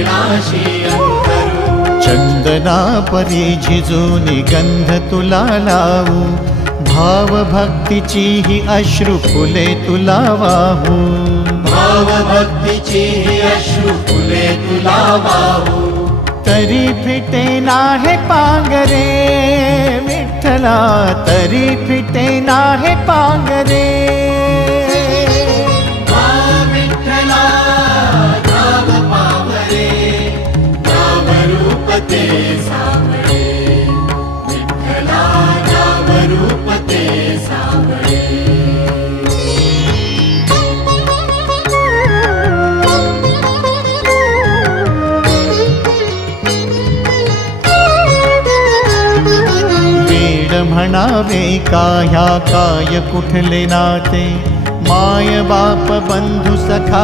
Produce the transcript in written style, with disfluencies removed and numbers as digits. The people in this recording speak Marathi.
चरणाशी अंतरू। चंदना परी झिजूनी गंध तुला लावू, भाव भक्तीची ही अश्रु फुले तुला वाहू। भाव भक्तीची ही अश्रु फुले तुला वाहू। तरी फिटे नाहे पांगरे विठ्ठला, तरी फिटे नाहे पांगरे। विठ्ठला नाम पावरे, नाम रूप ते सावळे। विठ्ठला नाम रूप ते सावळे। म्हणावे का ह्या काय कुठले नाते, माय बाप बंधू सखा